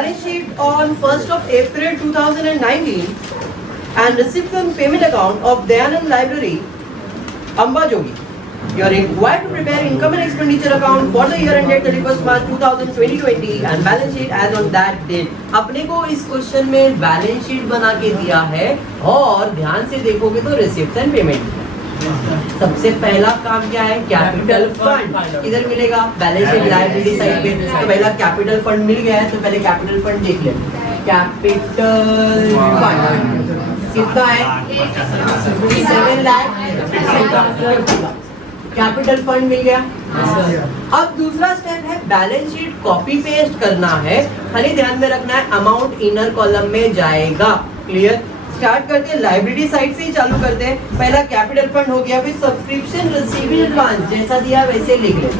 balance sheet on 1st of April 2019 and receipt and payment account of Dayanand Library, Ambajogi. You are required to prepare income and expenditure account for the year ended 31st March 2020 and balance sheet as on that date. अपने को इस question में balance sheet बना के दिया है और ध्यान से देखोगे तो रिसिप्ट एंड पेमेंट। सबसे पहला काम क्या है? कैपिटल फंड किधर मिलेगा? बैलेंस शीट लायबिलिटी साइड पे। तो पहला कैपिटल फंड मिल गया है तो पहले कैपिटल फंड देख ले। कैपिटल फंड कितना है? 7 लाख। कैपिटल फंड मिल गया। अब दूसरा स्टेप है बैलेंस शीट कॉपी पेस्ट करना है। खाली ध्यान में रखना है अमाउंट इनर कॉलम में जाएगा। क्लियर? स्टार्ट करते हैं लाइब्रेरी साइड से ही चालू करते हैं। पहला कैपिटल फंड हो गया, फिर सब्सक्रिप्शन रिसीव्ड एडवांस जैसा दिया वैसे लिख लेते।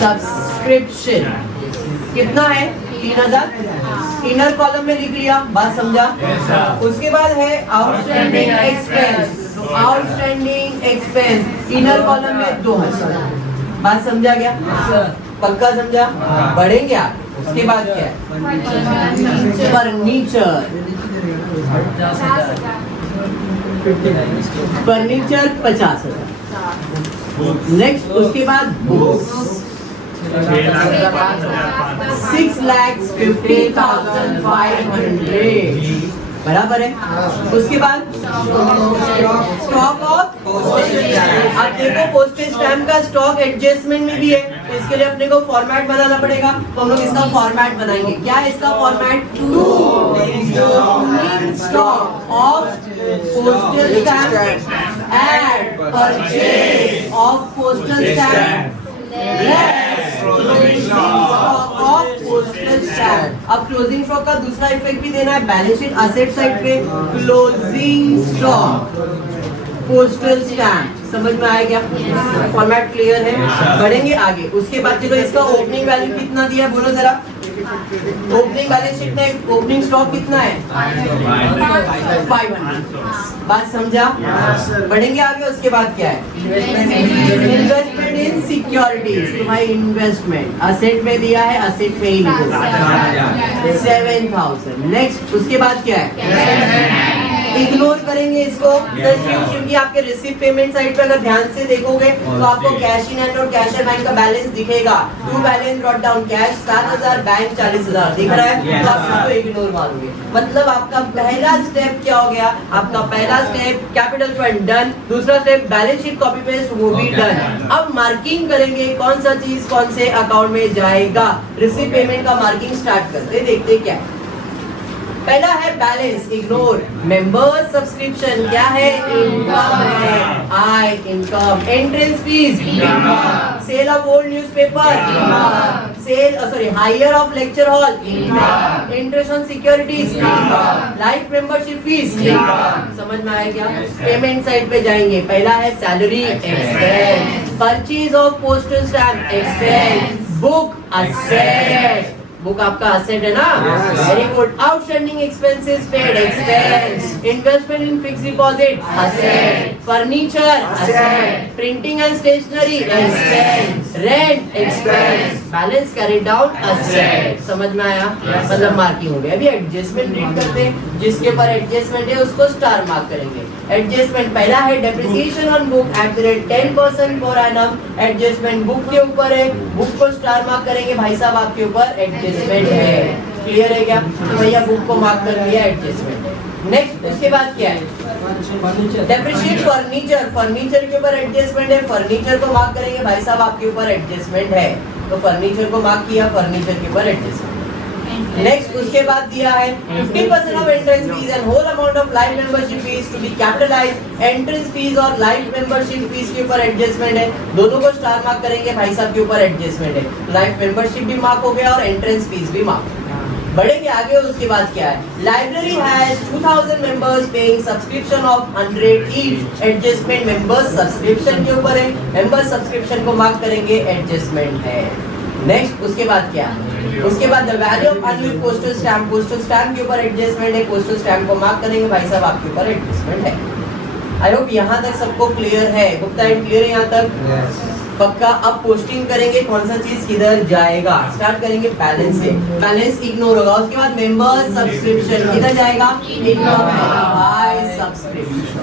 सब्सक्रिप्शन कितना है? 3000 इनर कॉलम में लिख लिया। बात समझा? उसके बाद है outstanding expense. Outstanding expense inner column में 2000। बात समझा गया? पक्का समझा? बढ़ेंगे आप। उसके बाद क्या है? फर्नीचर। फर्नीचर 50,000। नेक्स्ट उसके बाद बुक्स 6,50,500 बराबर है। उसके बाद स्टॉक ऑफ पोस्टेज। अब देखो पोस्टेज स्टैम्प का स्टॉक एडजस्टमेंट में भी है, तो इसके लिए अपने को फॉर्मेट बनाना पड़ेगा। तो हम लोग इसका फॉर्मेट बनाएंगे। क्या है इसका format? To stock of postal stamp and purchase of postal stamp अब क्लोजिंग स्टॉक का दूसरा इफेक्ट भी देना है बैलेंस शीट असेट साइड पे। क्लोजिंग स्टॉक पोस्टल स्टैम्प समझ में आया क्या? फॉर्मेट क्लियर है? बढ़ेंगे आगे। उसके बाद चलो इसका ओपनिंग वैल्यू कितना दिया है बोलो जरा। ओपनिंग बैलेंस शीट में ओपनिंग स्टॉक कितना है? 500। बात समझा? बढ़ेंगे आगे। उसके बाद क्या है? Investment in securities. तुम्हारी इन्वेस्टमेंट असेट में दिया है, असेट में ही लिखो 7,000। नेक्स्ट उसके बाद क्या है? इग्नोर करेंगे इसको क्योंकि आपके रिसीव पेमेंट साइड पे अगर ध्यान से देखोगे तो आपको कैश इन हैंड और कैश एंड बैंक का बैलेंस दिखेगा। To balance brought down cash 7,000 bank 40,000 दिख रहा है, तो आप इसको इग्नोर मारोगे। मतलब आपका पहला स्टेप क्या हो गया? आपका पहला स्टेप कैपिटल फंड डन। दूसरा step balance sheet copy paste वो भी डन। अब मार्किंग करेंगे कौन सा चीज कौन से अकाउंट में जाएगा। रिसीव पेमेंट का मार्किंग स्टार्ट करते देखते क्या है। पहला है बैलेंस इग्नोर। मेंबर्स सब्सक्रिप्शन क्या है? इनकम है। आय income. Entrance fees income. Sale of old newspaper income. Sale sorry hire of lecture hall income. Interest on securities income. Life membership fees income. समझ में आया क्या? पेमेंट साइड पे जाएंगे। पहला है salary expense. Purchase of postal stamp expense. Book asset. Book आपका asset है ना? Very good. Outstanding expenses paid expense. Investment in fixed deposit asset. Furniture asset. Printing and stationery expense. Rent expense. Balance carry down asset. समझ में आया? मतलब marking हो गया। अभी एडजस्टमेंट रीड करते हैं। जिसके ऊपर एडजस्टमेंट है उसको स्टार मार्क करेंगे। एडजस्टमेंट पहला है depreciation on book at the rate 10% per annum. Adjustment book के ऊपर है, बुक को स्टार मार्क करेंगे भाई साहब आपके ऊपर एडजस्टमेंट है। क्लियर है क्या? तो भैया बुक को मार्क कर दिया एडजस्टमेंट है। नेक्स्ट उसके बाद क्या है? Depreciate furniture. फर्नीचर के ऊपर एडजस्टमेंट है, फर्नीचर को मार्क करेंगे भाई साहब आपके ऊपर एडजस्टमेंट है। तो फर्नीचर को मार्क किया, फर्नीचर के ऊपर एडजस्टमेंट। नेक्स्ट उसके बाद दिया है 50% of entrance fees and whole amount of life membership fees to be capitalized. Entrance fees और लाइफ मेंबरशिप फीस के ऊपर एडजस्टमेंट है। दोनों को स्टार मार्क करेंगे भाई साहब के ऊपर एडजस्टमेंट है। लाइफ मेंबरशिप भी मार्क हो गया और एंट्रेंस फीस भी मार्क। बढ़ेंगे आगे। उसके बाद क्या है? Library has 2000 members paying subscription of 100 each. Adjustment members subscription के ऊपर है, मेंबर्स सब्सक्रिप्शन को मार्क करेंगे एडजस्टमेंट है। नेक्स्ट उसके बाद क्या? उसके बाद the value of unused postal stamp. Postal stamp के ऊपर एडजस्टमेंट है, पोस्टल स्टैम्प को मार्क करेंगे भाई साहब आपके ऊपर एडजस्टमेंट है। आई होप यहाँ तक सबको क्लियर है। गुप्ता एंड क्लियर है यहाँ तक? पक्का। अब पोस्टिंग करेंगे कौन सा चीज किधर जाएगा, स्टार्ट करेंगे बैलेंस से, बैलेंस इग्नोर होगा। उसके बाद मेंबर सब्सक्रिप्शन किधर जाएगा, ignore by subscription.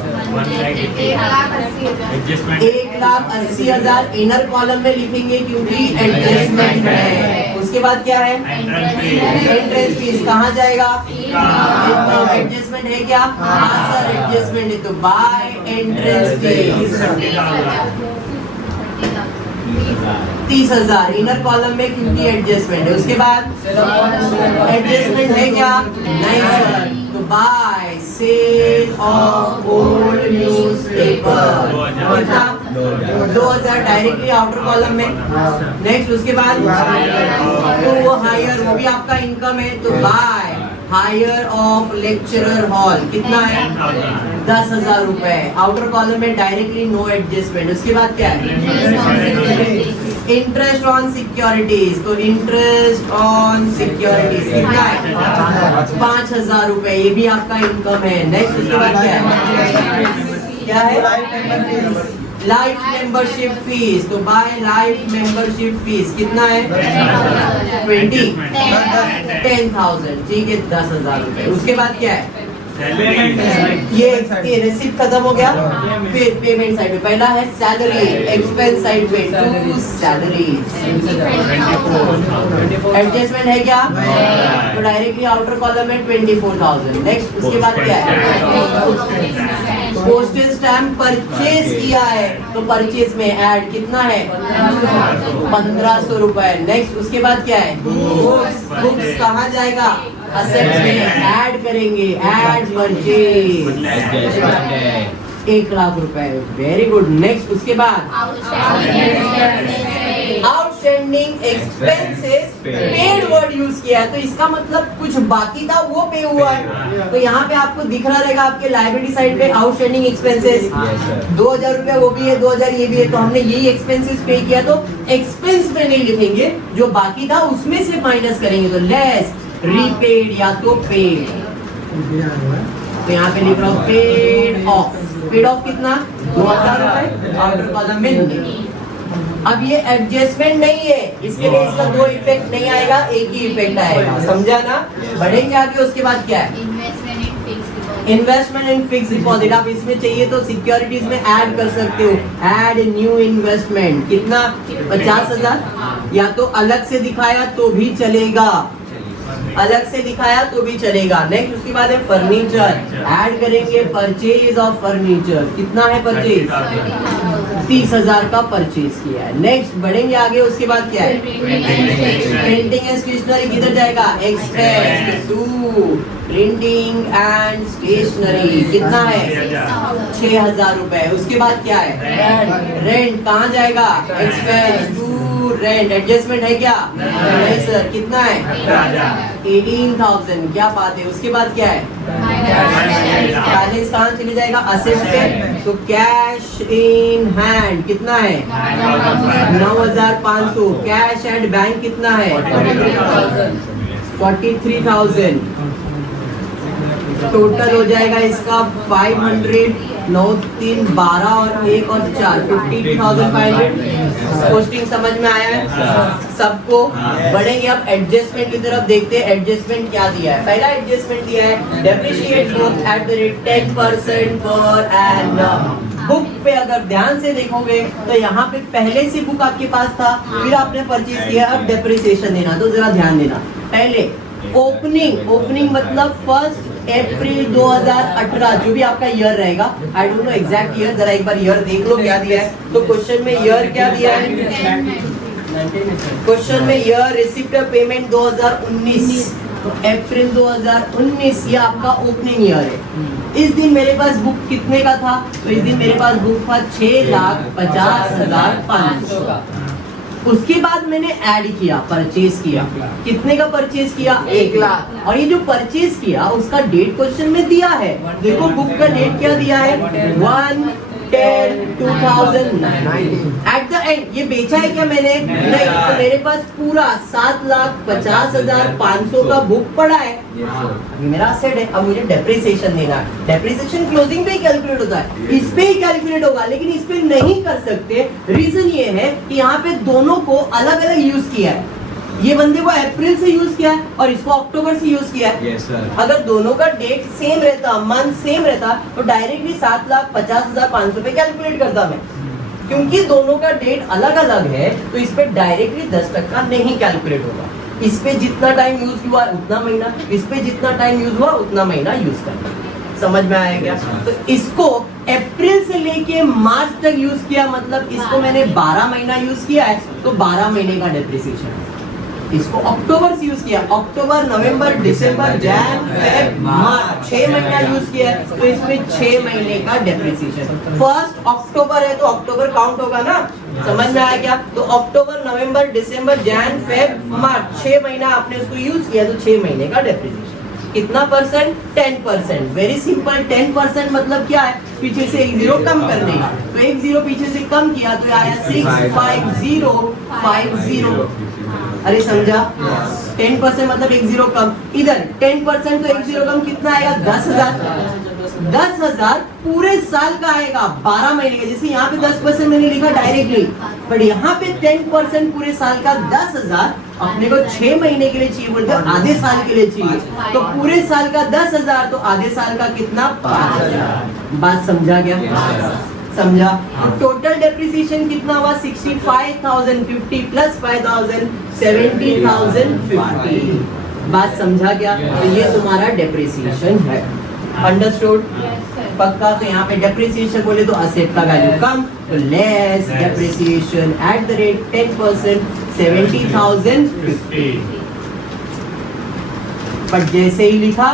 1,80,000 inner column में लिखेंगे क्योंकि एडजस्टमेंट है। उसके बाद क्या है, एंट्रेंस फीस कहाँ जाएगा, एडजस्टमेंट है क्या, हाँ सर एडजस्टमेंट है तो by entrance fees 30,000 inner column में क्योंकि एडजस्टमेंट है। उसके बाद एडजस्टमेंट है क्या, नहीं सर तो by sale of old newspaper 2,000 directly outer column में। नेक्स्ट उसके बाद तो वो हायर, वो भी आपका इनकम है तो by hire of lecturer hall कितना है, 10,000 रुपए आउटर कॉलम में डायरेक्टली, नो एडजस्टमेंट। उसके बाद क्या है, इंटरेस्ट ऑन सिक्योरिटीज, तो इंटरेस्ट ऑन सिक्योरिटीज कितना है, 5,000 रुपए, ये भी आपका इनकम है। नेक्स्ट उसके बाद क्या है, लाइफ मेंबरशिप फीस, तो बाय लाइफ मेंबरशिप फीस कितना है, 10,000, ठीक है 10,000 रुपए। उसके बाद क्या है, ये रिसीट खत्म हो गया। फिर पेमेंट साइड पे पहला है सैलरी, एक्सपेंस साइड पे 2 सैलरी, एडजस्टमेंट है क्या, तो डायरेक्टली आउटर कॉलम में 24,000। नेक्स्ट उसके बाद क्या है, पोस्टेज स्टैम्प परचेज किया है तो परचेज में ऐड कितना है, 1,500 रुपए। नेक्स्ट उसके बाद क्या है, बुक्स कहाँ जाएगा, असेट्स में ऐड करेंगे, ऐड परचेज 1,00,000 रुपए, वेरी गुड। नेक्स्ट उसके बाद outstanding expenses paid word use किया है तो इसका मतलब कुछ बाकी था वो पे हुआ है, तो यहाँ पे आपको दिख रहा रहेगा आपके लायबिलिटी साइड पे आउटस्टैंडिंग एक्सपेंसेस 2,000 रुपए वो भी है, 2,000 ये भी है, तो हमने यही एक्सपेंसेस पे किया तो एक्सपेंस पे नहीं लिखेंगे, जो बाकी था उसमें से माइनस करेंगे तो लेस रीपेड या तो पेड, तो यहाँ पे लिख रहा हूँ पेड ऑफ, पेड ऑफ कितना 2,000 रुपए आउटर कॉलम में। अब ये एडजस्टमेंट नहीं है, इसके लिए इसका 2 इफेक्ट नहीं आएगा, एक ही इफेक्ट आएगा, समझा ना। बढ़ेंगे आगे। उसके बाद क्या है, इन्वेस्टमेंट इन फिक्स डिपॉजिट, आप इसमें चाहिए तो सिक्योरिटीज में ऐड कर सकते हो, ऐड न्यू इन्वेस्टमेंट कितना 50,000, या तो अलग से दिखाया तो भी चलेगा, अलग से दिखाया तो भी चलेगा। नेक्स्ट उसके बाद है फर्नीचर, ऐड करेंगे परचेज ऑफ फर्नीचर कितना है, परचेज 30,000 का परचेज किया है। नेक्स्ट बढ़ेंगे आगे। उसके बाद क्या है, प्रिंटिंग एंड स्टेशनरी किधर जाएगा, एक्सपेंस 2 प्रिंटिंग एंड स्टेशनरी कितना है 6,000 रुपए। उसके बाद क्या है, रेंट कहाँ जाएगा, एक्सपेंस 2 रेंट, एडजस्टमेंट है क्या, नहीं सर कितना है 18,000, क्या बात है। उसके बाद क्या है, बैलेंस कहाँ चले जाएगा, असेट पे, तो कैश इन हैंड कितना है 9,500, कैश एंड बैंक कितना है 43,000, टोटल हो जाएगा इसका 500, 9 3 12 और 1 और 4 50,500। पोस्टिंग समझ में आया है सबको। बढ़ेंगे अब एडजस्टमेंट की तरफ, देखते हैं एडजस्टमेंट क्या दिया है। पहला एडजस्टमेंट दिया है depreciate book at the rate 10% per annum. Book पे अगर ध्यान से देखोगे तो यहाँ पे पहले से बुक आपके पास था, फिर आपने परचेज किया, अब डेप्रिसिएशन देना, तो जरा ध्यान देना। पहले ओपनिंग मतलब 1 अप्रैल 2018 जो भी आपका ईयर रहेगा, I don't know exact year, जरा एक बार ईयर देख लो क्या दिया है। तो क्वेश्चन में ईयर क्या दिया है, क्वेश्चन में ईयर रिसिप्ट पेमेंट 2019, तो अप्रैल 2019 ये आपका ओपनिंग ईयर है। इस दिन मेरे पास बुक कितने का था, तो इस दिन मेरे पास बुक था 6,50,500 का। उसके बाद मैंने ऐड किया, परचेज किया, कितने का परचेज किया 1,00,000, और ये जो परचेज किया उसका डेट क्वेश्चन में दिया है, देखो बुक का डेट क्या दिया है 1 10, 2019 एट द एंड ये बेचा है क्या मैंने? नहीं। तो मेरे पास पूरा 7,50,500 का बुक पड़ा है। अभी मेरा असेट है, अब मुझे डेप्रिसिएशन देना है। डेप्रिसिएशन क्लोजिंग पे ही कैलकुलेट होता है, इस पे ही कैलकुलेट होगा, लेकिन इस पे नहीं कर सकते। रीजन ये है कि यहाँ पे दोनों को अलग अलग यूज किया है। ये बंदे को अप्रैल से यूज किया है और इसको अक्टूबर से यूज किया है। Yes, sir. अगर दोनों का डेट सेम रहता, मंथ सेम रहता, तो डायरेक्टली 7,50,500 पे कैलकुलेट करता मैं। क्योंकि दोनों का डेट अलग अलग है, तो इस पे डायरेक्टली 10% नहीं कैलकुलेट होगा। इस पे जितना टाइम यूज हुआ उतना महीना, इस पे जितना टाइम यूज हुआ उतना महीना यूज करना। समझ में आया क्या? तो इसको अप्रैल से लेके मार्च तक यूज किया, मतलब इसको मैंने 12 महीना यूज किया है, तो 12 महीने का डेप्रिसिएशन। इसको अक्टूबर से यूज किया, अक्टूबर, नवंबर, दिसंबर, जैन, फेब, मार्च, 6 महीना यूज किया है, तो इसमें 6 महीने का डेप्रिसिएशन। फर्स्ट अक्टूबर है तो अक्टूबर काउंट होगा ना? समझ में आया क्या? तो अक्टूबर, नवंबर, दिसंबर, जैन, फेब, मार्च, 6 महीना आपने उसको यूज किया, तो 6 महीने का डेप्रिसिएशन। कितना परसेंट? 10%। Very simple. 10% मतलब क्या है? पीछे से एक जीरो कम कर देगा, तो एक जीरो पीछे से कम किया तो आया 65050। अरे समझा? 10% मतलब एक जीरो कम। इधर 10% तो एक जीरो कम कितना आएगा? 10,000। 10,000 पूरे साल का आएगा, 12 महीने का। जैसे यहाँ पे 10% मैंने लिखा डायरेक्टली, बट यहाँ पे 10% पूरे साल का 10,000 अपने को 6 महीने के लिए चाहिए, बोलते आधे साल के लिए चाहिए। तो पूरे साल का 10,000, तो आधे साल का कितना? 5,000। बात समझा क्या? समझा? तो टोटल डेप्रिसिएशन कितना हुआ? 65,050 प्लस 5,000, 70,050। बात समझा क्या? तो ये तुम्हारा डेप्रिसिएशन है। अंडरस्टूड? पक्का? तो यहाँ पे डेप्रिसिएशन बोले तो असेट का वैल्यू कम, तो less depreciation at the rate 10%, 70,050। But जैसे ही लिखा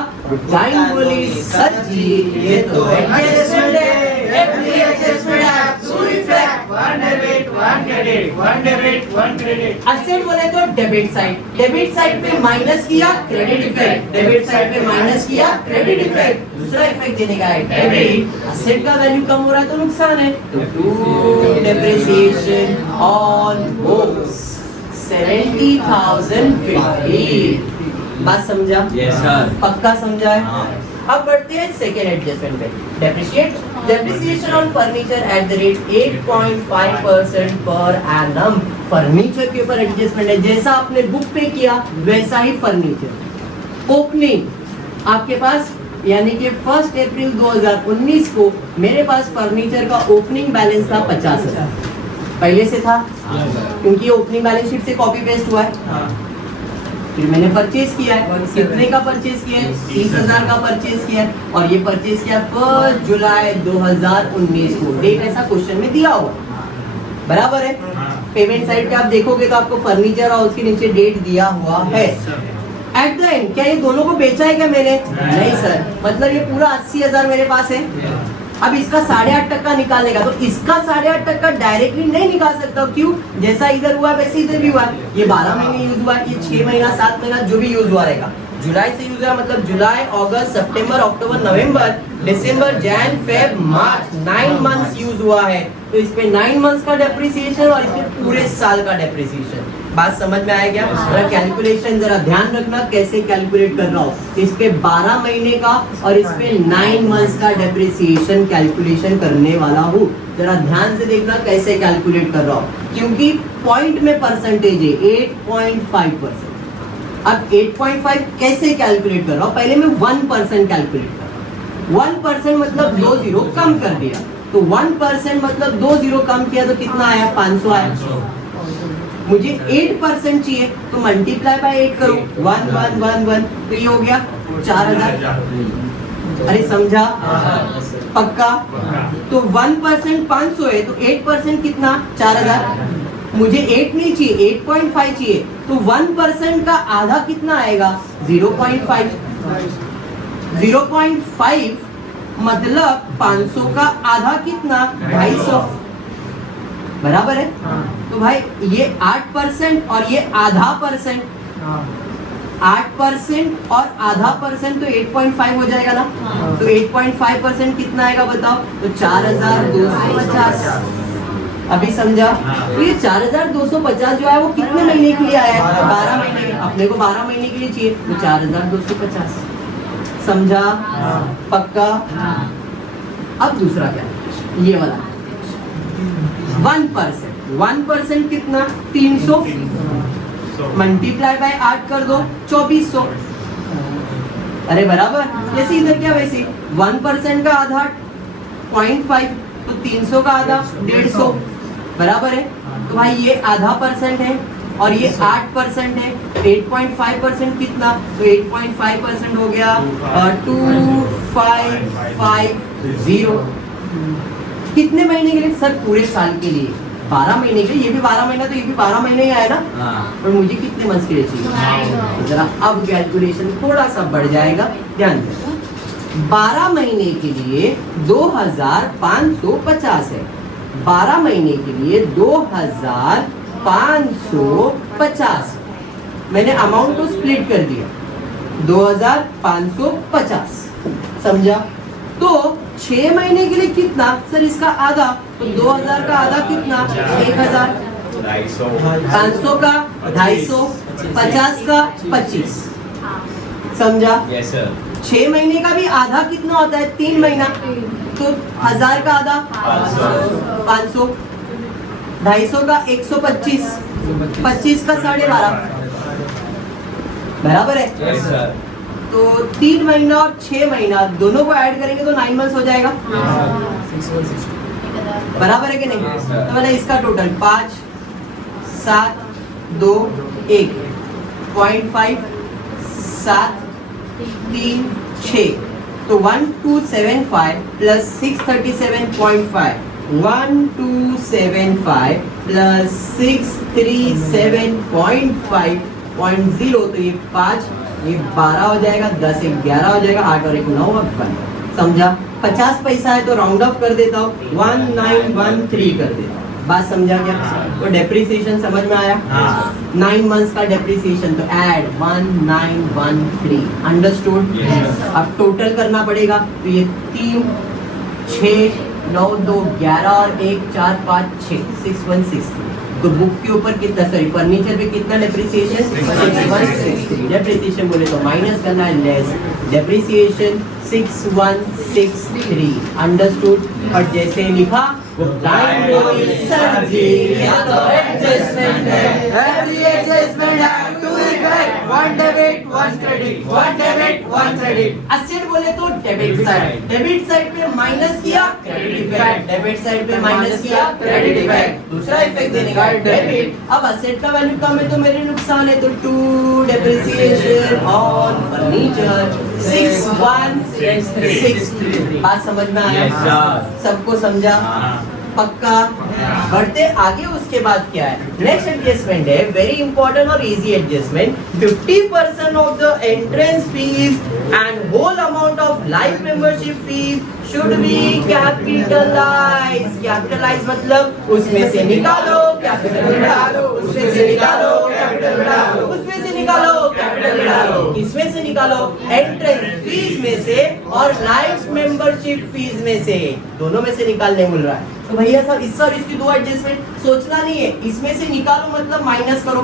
टाइम बोली सर जी ये तो एडजस्टमेंट है। Every adjustment has to reflect one debit, one credit, one debit, one credit. Asset बोले तो डेबिट साइड, डेबिट साइड पे माइनस किया क्रेडिट इफेक्ट, डेबिट साइड पे माइनस किया क्रेडिट इफेक्ट। दूसरा इफेक्ट देने का है डेबिट, असेट का वैल्यू कम हो रहा है तो नुकसान है, तो डेप्रिसिएशन ऑन बुक्स 70,050। बात समझा? Yes, sir. पक्का समझा है? अब बढ़ते हैं सेकेंड एडजस्टमेंट पे। Depreciation on furniture at the rate 8.5% per annum. Furniture के ऊपर एडजस्टमेंट है, जैसा आपने बुक पे किया वैसा ही फर्नीचर। ओपनिंग आपके पास, यानी कि 1 अप्रैल 2019 को मेरे पास फर्नीचर का ओपनिंग बैलेंस था 50,000। पहले से था क्योंकि ओपनिंग बैलेंस शीट से कॉपी पेस्ट हुआ है। फिर मैंने परचेज किया है, कितने का परचेज किया है? 30,000 का परचेज किया है, और ये परचेज किया 1 जुलाई 2019 को। डेट ऐसा क्वेश्चन में दिया हुआ, बराबर है? पेमेंट साइड पे आप देखोगे तो आपको फर्नीचर और उसके नीचे डेट दिया हुआ है। एट द एंड क्या ये दोनों को बेचा है क्या मैंने? नहीं सर। मतलब ये पूरा 80,000 मेरे पास है। अब इसका 8.5% निकालेगा, तो इसका 8.5% डायरेक्टली नहीं निकाल सकता। क्यों? जैसा इधर हुआ वैसे इधर भी हुआ। ये 12 महीने यूज हुआ, ये 6 महीना 7 महीना जो भी यूज हुआ रहेगा। जुलाई से यूज हुआ मतलब जुलाई, अगस्त, सितंबर, अक्टूबर, नवंबर, दिसंबर, जैन, फेब, मार्च, 9 मंथ्स यूज हुआ है। तो इस पे 9 मंथ्स का डेप्रिसिएशन और इस पे पूरे साल का डेप्रिसिएशन। बात समझ में आया क्या? जरा कैलकुलेशन जरा ध्यान रखना कैसे कैलकुलेट कर रहा हूँ। इस पे 12 महीने का और इस पे 9 मंथ्स का डेप्रिसिएशन कैलकुलेशन करने वाला हूँ। जरा ध्यान से देखना कैसे कैलकुलेट कर रहा हूँ, क्योंकि पॉइंट में परसेंटेज है 8.5%। अब 8.5 कैसे कैलकुलेट कर रहा हूँ? पहले मैं 1% कैलकुलेट कर रहा हूँ। 1% मतलब 2 जीरो कम कर दिया, तो 1% मतलब 2 जीरो कम किया तो कितना आया? 500 आया। मुझे 8% चाहिए तो मल्टीप्लाई बाय 8 करो, 1,1,1,1, तो ये हो गया 4,000। अरे समझा? पक्का? तो 1% 500 है, तो 8% कितना? 4,000। मुझे 8 नहीं चाहिए, 8.5 चाहिए, तो 1% का आधा कितना आएगा? 0.5। 0.5 मतलब 500 का आधा कितना? 250। बराबर है? तो भाई ये 8% और ये आधा %। 8% और आधा परसेंट तो 8.5 हो जाएगा ना। तो 8.5% कितना आएगा बताओ? तो 4250। अभी समझा? तो ये 4250 जो है वो कितने महीने के लिए आया है? 12 महीने के। अपने को 12 महीने के लिए चाहिए, तो 4250। समझा? पक्का? अब दूसरा क्या? ये वाला 1%। 1% कितना? 300 मल्टीप्लाई बाय 8 कर दो, 2400। अरे बराबर, जैसे इधर क्या वैसे 1% का आधा 0.5, तो 300 का आधा 150 बराबर है। तो भाई ये आधा परसेंट है और ये 8% है। 8.5% कितना? तो 8.5% हो गया 2550। कितने महीने के लिए सर? पूरे साल के लिए 12 महीने के लिए। ये भी 12 महीना, तो ये भी 12 महीने ही आया ना। और मुझे कितने मंथ्स के लिए चाहिए? जरा अब कैलकुलेशन थोड़ा सा बढ़ जाएगा, ध्यान दें। 12 महीने के लिए 2550 है। 12 महीने के लिए 2550। मैंने अमाउंट को स्प्लिट कर दिया, 2550। समझा? तो 6 महीने के लिए कितना सर? इसका आधा, तो 2000 का आधा कितना? 1000। 500 का 250, 50 का 25। समझा? Yes sir. 6 महीने का भी आधा कितना होता है? 3 महीना। तो 1000 का आधा 500, 250 का 125, 25 का 12.5 बराबर है। Yes sir. तो 3 महीना और 6 महीना दोनों को ऐड करेंगे तो 9 मंथ्स हो जाएगा। बराबर है कि नहीं? तो मैंने इसका टोटल 5 7 2 1 0.5 7 3 6, तो 1275 प्लस 637.5, 1275 प्लस 637.5.0, तो ये 5, ये 12 हो जाएगा, 10 एक 11 हो जाएगा, 8 और 1 9 और 1। समझा? 50 पैसा है तो राउंड ऑफ कर देता हूँ, 1913 कर देता हूँ। बात समझा क्या? तो डेप्रिसिएशन समझ में आया? 9 मंथ्स का डेप्रिसिएशन, तो ऐड 1913। अंडरस्टूड? अब टोटल करना पड़ेगा, तो ये 3 6 9 2 11 और 1 4 5 6 6163। तो बुक के ऊपर कितना, सॉरी फर्नीचर पे कितना डेप्रिसिएशन? 6163। डेप्रिसिएशन बोले तो माइनस करना है, लेस डेप्रिसिएशन 6163। अंडरस्टूड? और जैसे लिखा वो टाइम सर जी, ये तो एडजस्टमेंट है। Every adjustment have to effect, one debit one credit, one debit one credit. Asset बोले तो डेबिट साइड, डेबिट साइड पे माइनस किया क्रेडिट इफेक्ट, डेबिट साइड पे माइनस किया क्रेडिट इफेक्ट। दूसरा इफेक्ट देने का डेबिट। अब एसेट का वैल्यू कम है तो मेरे नुकसान है, तो 2 डेप्रिसिएशन ऑन फर्नीचर 6163। बात समझ में आया? सबको समझा? पक्का? बढ़ते आगे, उसके बाद क्या है? नेक्स्ट एडजस्टमेंट है, वेरी इंपॉर्टेंट और easy adjustment. 50% of the entrance fees and whole amount of life membership fees should be capitalize. Capitalize मतलब उसमें से निकालो कैपिटल में डालो, उसमें से निकालो कैपिटल में डालो, उसमें से निकालो कैपिटल में डालो। किसमें से निकालो? एंट्रेंस फीस में से और लाइफ मेंबरशिप फीस में से, दोनों में से निकालने मिल रहा है। तो भैया सर इस और इसकी 2 एडजस्टमेंट सोचना नहीं है, इसमें से निकालो मतलब माइनस करो,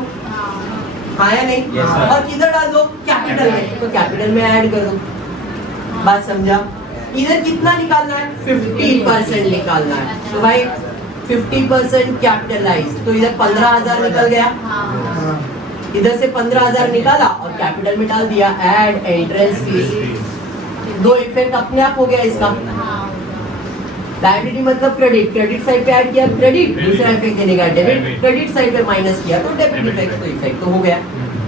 हाँ या नहीं? और किधर डाल दो? कैपिटल में, तो कैपिटल में ऐड कर दो। बात समझा? इधर कितना निकालना है? 50% निकालना है। तो भाई 50% कैपिटलाइज, तो इधर 15,000 निकल गया, इधर से 15,000 निकाला और कैपिटल में डाल दिया, ऐड एंट्रेंस फीस। 2 इफेक्ट अपने आप हो गया इसका। लायबिलिटी मतलब क्रेडिट, क्रेडिट साइड पे ऐड किया क्रेडिट, दूसरा इफेक्ट देने का डेबिट, क्रेडिट साइड पे माइनस किया तो डेबिट इफेक्ट, तो इफेक्ट तो हो गया।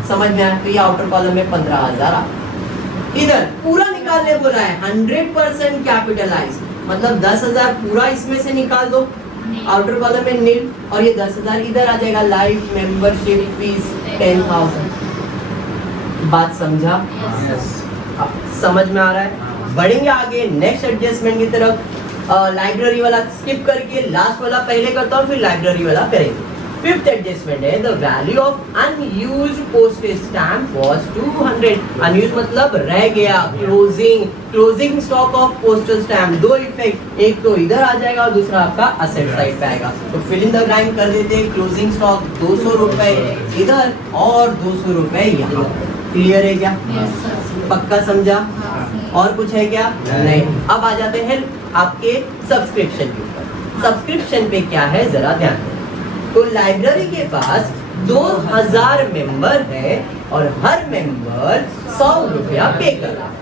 समझ में आया? तो ये आउटर कॉलम में 15,000। इधर पूरा निकालने बोला है, 100% कैपिटलाइज मतलब 10,000 पूरा इसमें से निकाल दो, आउटर कॉलम में नील, और ये 10,000 इधर आ जाएगा, लाइफ मेंबरशिप फीस 10,000। बात समझा? समझ में आ रहा है? बढ़ेंगे आगे नेक्स्ट एडजस्टमेंट की तरफ। लाइब्रेरी वाला स्किप करके लास्ट वाला पहले करता हूँ, फिर लाइब्रेरी वाला करेंगे। फिफ्थ एडजस्टमेंट है the value of unused postage stamp was 200। Unused मतलब रह गया, closing stock of postal stamp. दो इफेक्ट, एक तो इधर आ जाएगा और दूसरा आपका असेट साइड पे आएगा। तो फिल इन द ब्लैंक कर देते हैं। क्लोजिंग स्टॉक 200 रुपए इधर और 200 रुपए यहाँ। क्लियर है क्या? पक्का समझा? और कुछ है क्या? नहीं। अब आ जाते हैं आपके सब्सक्रिप्शन के ऊपर। सब्सक्रिप्शन पे क्या है जरा ध्यान दें। तो लाइब्रेरी के पास 2000 मेंबर है और हर मेंबर 100 रुपया पे कर रहा है,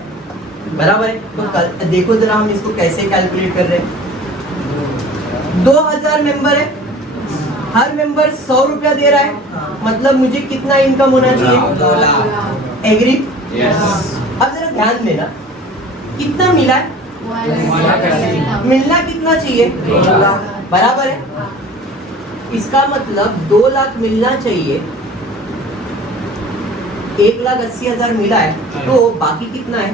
बराबर है? तो देखो जरा हम इसको कैसे कैलकुलेट कर रहे हैं। 2000 मेंबर है, हर मेंबर 100 रुपया दे रहा है, मतलब मुझे कितना इनकम होना चाहिए? 2 लाख। एग्री? अब जरा ध्यान देना, कितना मिला है? मिलना कितना चाहिए? 2 लाख, बराबर है? इसका मतलब 2 लाख मिलना चाहिए। 1,80,000 मिला है, तो बाकी कितना है?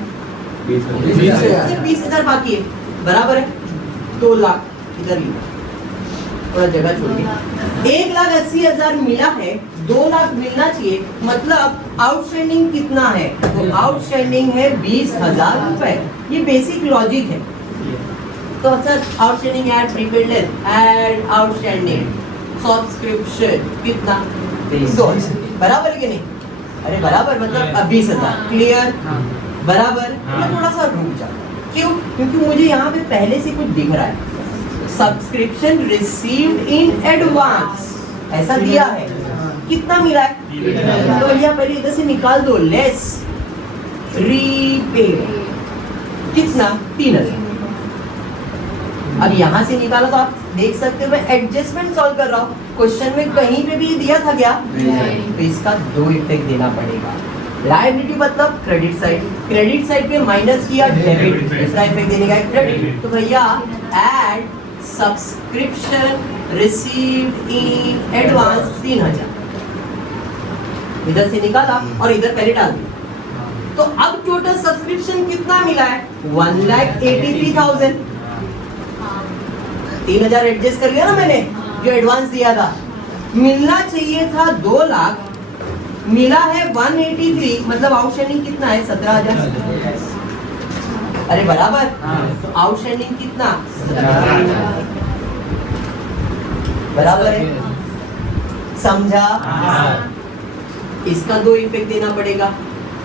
20,000 बाकी है, बराबर है? 2 लाख इधर ही थोड़ा जगह छोड़िए। 1,80,000 मिला है, 2 लाख मिलना चाहिए, मतलब आउटस्टैंडिंग कितना है? तो आउटस्टैंडिंग है 20,000 रुपए। ये बेसिक लॉजिक है। तो sir outstanding add prepaid less add outstanding subscription कितना? 2, बराबर है कि नहीं? अरे बराबर, मतलब 20,000। क्लियर? बराबर। मैं थोड़ा सा रुक जा, क्यों? क्योंकि मुझे यहाँ पे पहले से कुछ दिख रहा है। सब्सक्रिप्शन रिसीव्ड इन एडवांस ऐसा दिया है, कितना मिला है? तो भैया पहले इधर से निकाल दो, लेस रीपेड कितना? 3,000। अब यहाँ से निकाला तो आप देख सकते हो मैं एडजस्टमेंट सॉल्व कर रहा हूँ, क्वेश्चन में कहीं पे भी दिया था क्या? तो इसका 2 इफेक्ट देना पड़ेगा। लायबिलिटी मतलब क्रेडिट साइड पे माइनस किया डेबिट, दूसरा इफेक्ट देने का है क्रेडिट। तो भैया add subscription received in advance 3,000 इधर से निकाला और इधर पहले डाल दिया। तो अब टोटल सब्सक्रिप्शन कितना मिला है? 1,83,000। 3,000 एडजस्ट कर लिया ना मैंने, जो एडवांस दिया था। मिलना चाहिए था 2 लाख, मिला है 183, मतलब आउटस्टैंडिंग कितना है? 17,000। अरे बराबर, तो आउटस्टैंडिंग कितना? 17,000 बराबर है। समझा? इसका 2 इफेक्ट देना पड़ेगा।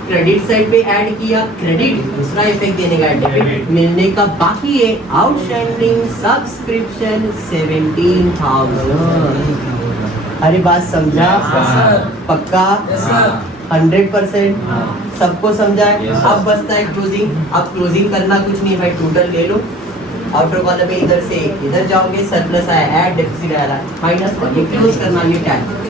क्रेडिट साइड पे ऐड किया क्रेडिट, दूसरा इफेक्ट देने का डेबिट। मिलने का बाकी है आउटस्टैंडिंग सब्सक्रिप्शन 17,000। अरे बात समझा? पक्का? 100% सबको समझा है? अब बसता है क्लोजिंग। अब क्लोजिंग करना कुछ नहीं भाई, टोटल ले लो। आउटर कॉलम में इधर से इधर जाओगे, सरप्लस आया, ऐड डेफिसिट आया, माइनस, ये क्लोज करना ये टैग।